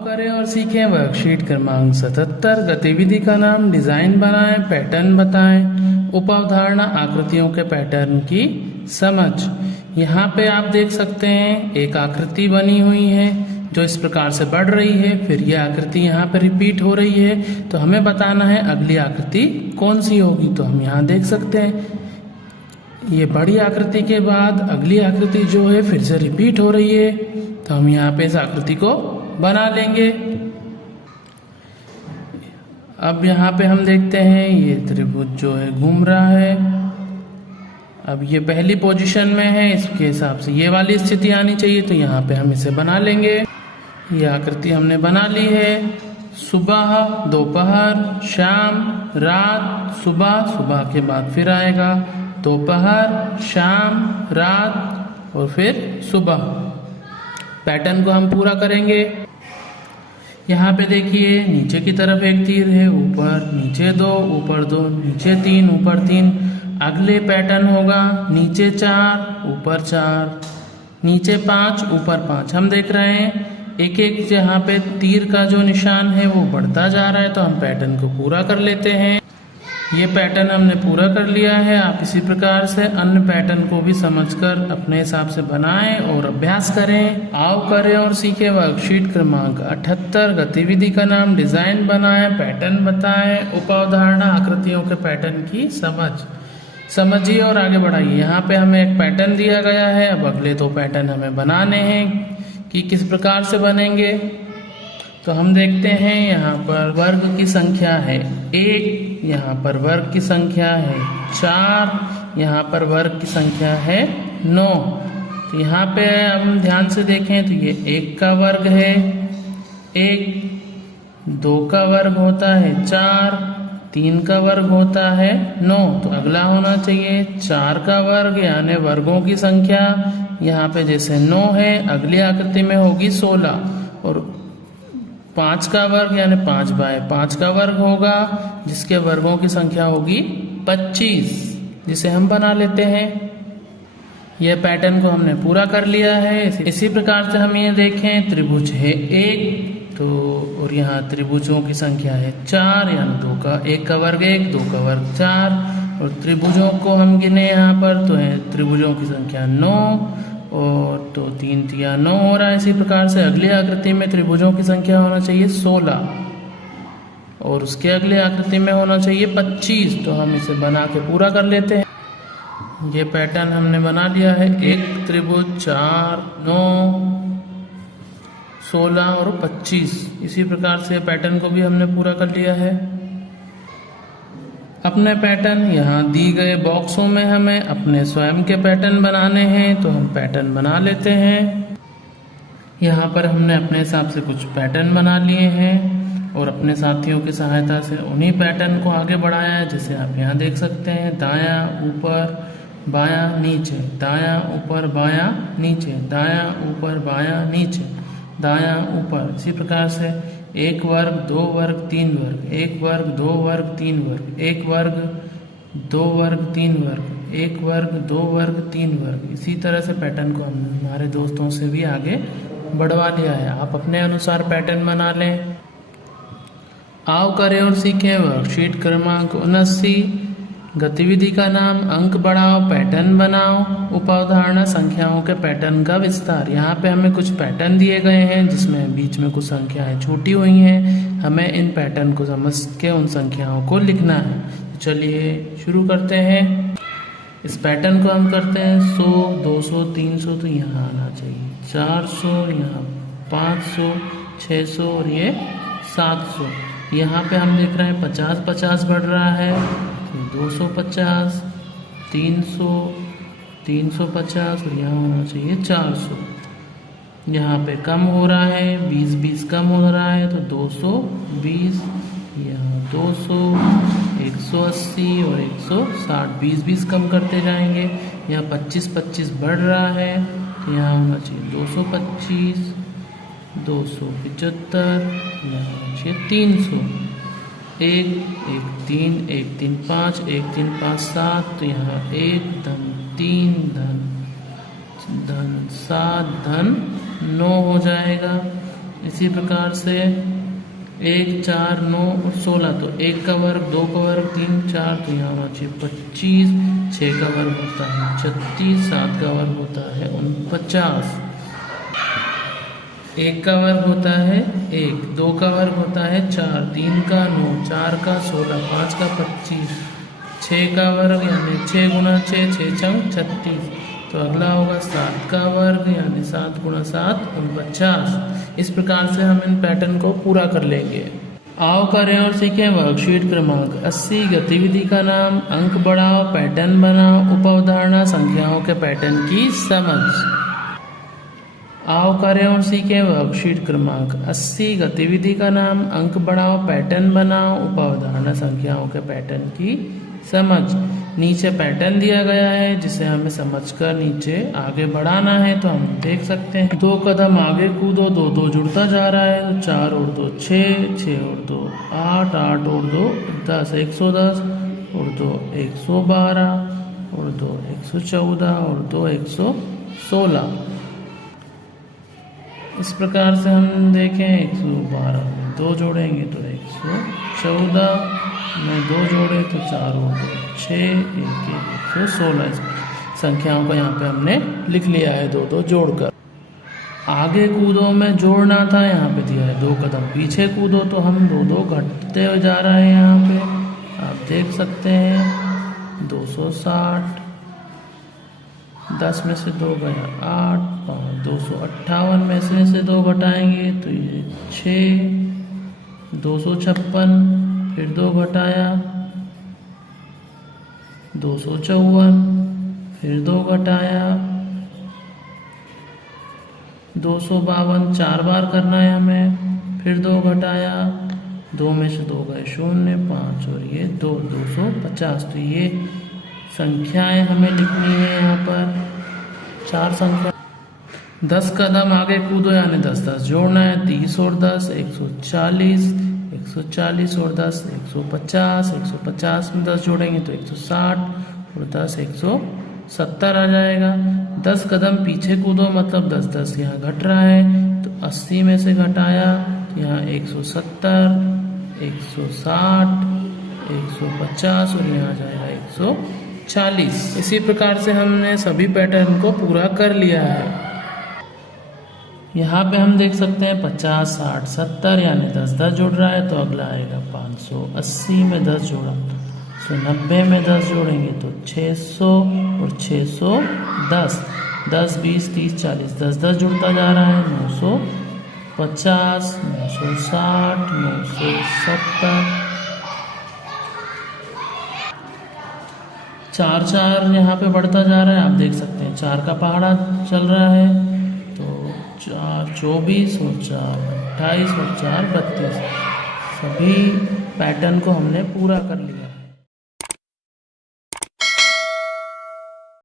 करें और सीखें वर्कशीट क्रमांक 77। गतिविधि का नाम डिजाइन बनाएं, पैटर्न बताएं, उप अवधारणा आकृतियों के पैटर्न की समझ। यहाँ पे आप देख सकते हैं एक आकृति बनी हुई है जो इस प्रकार से बढ़ रही है, फिर ये आकृति यहाँ पे रिपीट हो रही है, तो हमें बताना है अगली आकृति कौन सी होगी। तो हम यहाँ देख सकते हैं ये बड़ी आकृति के बाद अगली आकृति जो है फिर से रिपीट हो रही है, तो हम यहाँ पे इस आकृति को बना लेंगे। अब यहाँ पे हम देखते हैं ये त्रिभुज जो है घूम रहा है। अब ये पहली पोजीशन में है, इसके हिसाब से ये वाली स्थिति आनी चाहिए, तो यहाँ पे हम इसे बना लेंगे। ये आकृति हमने बना ली है। सुबह, दोपहर, शाम, रात, सुबह, सुबह के बाद फिर आएगा दोपहर, शाम, रात और फिर सुबह। पैटर्न को हम पूरा करेंगे। यहाँ पे देखिए नीचे की तरफ एक तीर है, ऊपर नीचे दो, ऊपर दो, नीचे तीन, ऊपर तीन। अगले पैटर्न होगा नीचे 4, ऊपर 4, नीचे 5, ऊपर 5। हम देख रहे हैं एक एक जहाँ पे तीर का जो निशान है वो बढ़ता जा रहा है, तो हम पैटर्न को पूरा कर लेते हैं। ये पैटर्न हमने पूरा कर लिया है। आप इसी प्रकार से अन्य पैटर्न को भी समझकर अपने हिसाब से बनाएं और अभ्यास करें। आओ करें और सीखें वर्कशीट क्रमांक 78। गतिविधि का नाम डिजाइन बनाएं, पैटर्न बताएं, उप अवधारणा आकृतियों के पैटर्न की समझिए और आगे बढ़ाइए। यहाँ पे हमें एक पैटर्न दिया गया है। अब अगले 2 पैटर्न हमें बनाने हैं कि किस प्रकार से बनेंगे। तो हम देखते हैं यहाँ पर वर्ग की संख्या है 1, यहाँ पर वर्ग की संख्या है 4, यहाँ पर वर्ग की संख्या है 9। तो यहाँ पे हम ध्यान से देखें तो ये 1 का वर्ग है 1, 2 का वर्ग होता है 4, 3 का वर्ग होता है 9। तो अगला होना चाहिए 4 का वर्ग, यानी वर्गों की संख्या यहाँ पे जैसे 9 है, अगली आकृति में होगी 16। और 5 का वर्ग यानी 5/5 का वर्ग होगा, जिसके वर्गों की संख्या होगी 25, जिसे हम बना लेते हैं। यह पैटर्न को हमने पूरा कर लिया है। इसी प्रकार से हम ये देखें त्रिभुज है 1, तो और यहाँ त्रिभुजों की संख्या है 4, यानी 1 का वर्ग 1, 2 का वर्ग 4। और त्रिभुजों को हम गिने यहाँ पर, तो है त्रिभुजों की संख्या 9 और तो 3 तिया 9 हो रहा है। इसी प्रकार से अगली आकृति में त्रिभुजों की संख्या होना चाहिए 16 और उसके अगले आकृति में होना चाहिए 25। तो हम इसे बना के पूरा कर लेते हैं। ये पैटर्न हमने बना लिया है। एक त्रिभुज 4, 9, 16 और 25। इसी प्रकार से पैटर्न को भी हमने पूरा कर लिया है। अपने पैटर्न यहाँ दी गए बॉक्सों में हमें अपने स्वयं के पैटर्न बनाने हैं, तो हम पैटर्न बना लेते हैं। यहाँ पर हमने अपने हिसाब से कुछ पैटर्न बना लिए हैं और अपने साथियों की सहायता से उन्हीं पैटर्न को आगे बढ़ाया है। जैसे आप यहाँ देख सकते हैं दायां ऊपर बायां नीचे, दायां ऊपर बायां नीचे, दायां ऊपर बायां नीचे, दायां ऊपर। इसी प्रकार से 1 वर्ग 2 वर्ग 3 वर्ग, 1 वर्ग 2 वर्ग 3 वर्ग, 1 वर्ग 2 वर्ग 3 वर्ग, 1 वर्ग 2 वर्ग 3 वर्ग। इसी तरह से पैटर्न को हम हमारे दोस्तों से भी आगे बढ़वा लिया है। आप अपने अनुसार पैटर्न बना लें। आओ करें और सीखें वर्कशीट क्रमांक 79। गतिविधि का नाम अंक बढ़ाओ, पैटर्न बनाओ, उप अवधारणा संख्याओं के पैटर्न का विस्तार। यहाँ पे हमें कुछ पैटर्न दिए गए हैं जिसमें बीच में कुछ संख्याएं छूटी हुई हैं। हमें इन पैटर्न को समझ के उन संख्याओं को लिखना है। तो चलिए शुरू करते हैं। इस पैटर्न को हम करते हैं 100, 200, 300, तो यहाँ आना चाहिए 400, यहाँ 500, 600 और ये 700। यहाँ पे हम देख रहे हैं 50-50 बढ़ रहा है, 250, 300, 350 और यहाँ होना चाहिए 400। यहाँ पे कम हो रहा है, 20-20 कम हो रहा है, तो 220, यहाँ 200, 180 और 160, 20-20 कम करते जाएंगे। यहाँ 25-25 बढ़ रहा है, तो यहाँ होना चाहिए 225, 275, यहाँ होना चाहिए 300, 1, 1, 3, 1, 3, 5, 1, 3, 5, 7, तो यहाँ 1 धन 3 धन 7 धन 9 हो जाएगा। इसी प्रकार से 1, 4, 9 और 16, तो 1 का वर्ग, 2 का वर्ग, 3, 4, तो यहाँ होना चाहिए 25, 6 का वर्ग होता है 36, 7 का वर्ग होता है 49, 1 का वर्ग होता है 1, 2 का वर्ग होता है 4, 3 का 9, 4 का 16, 5 का 25, 6 का वर्ग यानी 6 गुना 6, 6 छंग 36, तो अगला होगा 7 का वर्ग यानी 7 गुना 7 49। इस प्रकार से हम इन पैटर्न को पूरा कर लेंगे। आओ करें और सीखें वर्कशीट क्रमांक 80 गतिविधि का नाम, अंक बढ़ाओ, पैटर्न बनाओ, उपअवधारणा, संख्याओं के पैटर्न की समझ। आओ करें और सीखें वर्कशीट क्रमांक 80 गतिविधि का नाम, अंक बढ़ाओ, पैटर्न बनाओ, उपअवधारणा, संख्याओं के पैटर्न की समझ। नीचे पैटर्न दिया गया है जिसे हमें समझकर नीचे आगे बढ़ाना है, तो हम देख सकते हैं 2 कदम आगे कूदो, 2 2 जुड़ता जा रहा है, तो 4 और 2 6, 6 और 2 8, 8 और 2 10, 110 और 2 112 और 2 114 और 2 116। इस प्रकार से हम देखें 112 में 2 जोड़ेंगे तो 114 में 2 जोड़े तो 4 और 2 6, 1 116। संख्याओं को यहाँ पे हमने लिख लिया है 2 2 जोड़कर। आगे कूदो में जोड़ना था, यहाँ पे दिया है 2 कदम पीछे कूदो, तो हम 2 2 घटते हुए जा रहे हैं। यहाँ पे आप देख सकते हैं 260, 10 में से 2 गया 8, 5 258 में से 2 घटाएंगे तो ये 6, 256, फिर 2 घटाया 254, फिर 2 घटाया 252, 4 बार करना है हमें, फिर 2 घटाया 2 में से 2 गए 0, 5 और ये 2 250। तो ये संख्याएं हमें लिखनी है यहाँ पर 4 संख्या। 10 कदम आगे कूदो यानी 10 10 जोड़ना है, 30 और 10 140, 140 और 10 150, 150 में 10 जोड़ेंगे तो 160 और 10 170 आ जाएगा। 10 कदम पीछे कूदो मतलब 10 10 यहाँ घट रहा है, तो 80 में से घटाया तो यहाँ 170, 160, 150 और यहाँ आ जाएगा 140। इसी प्रकार से हमने सभी पैटर्न को पूरा कर लिया है। यहाँ पे हम देख सकते हैं 50, 60, 70 यानी 10 10 जुड़ रहा है, तो अगला आएगा 580 में 10 जोड़ा, 190 में 10 जोड़ेंगे तो 600 और 610, 10 20 30 40 10 10 जुड़ता जा रहा है, 950, 960, 970, 4 4 यहाँ पे बढ़ता जा रहा है। आप देख सकते हैं 4 का पहाड़ा चल रहा है, तो 4 24 और 4 28 और 4 32। सभी पैटर्न को हमने पूरा कर लिया।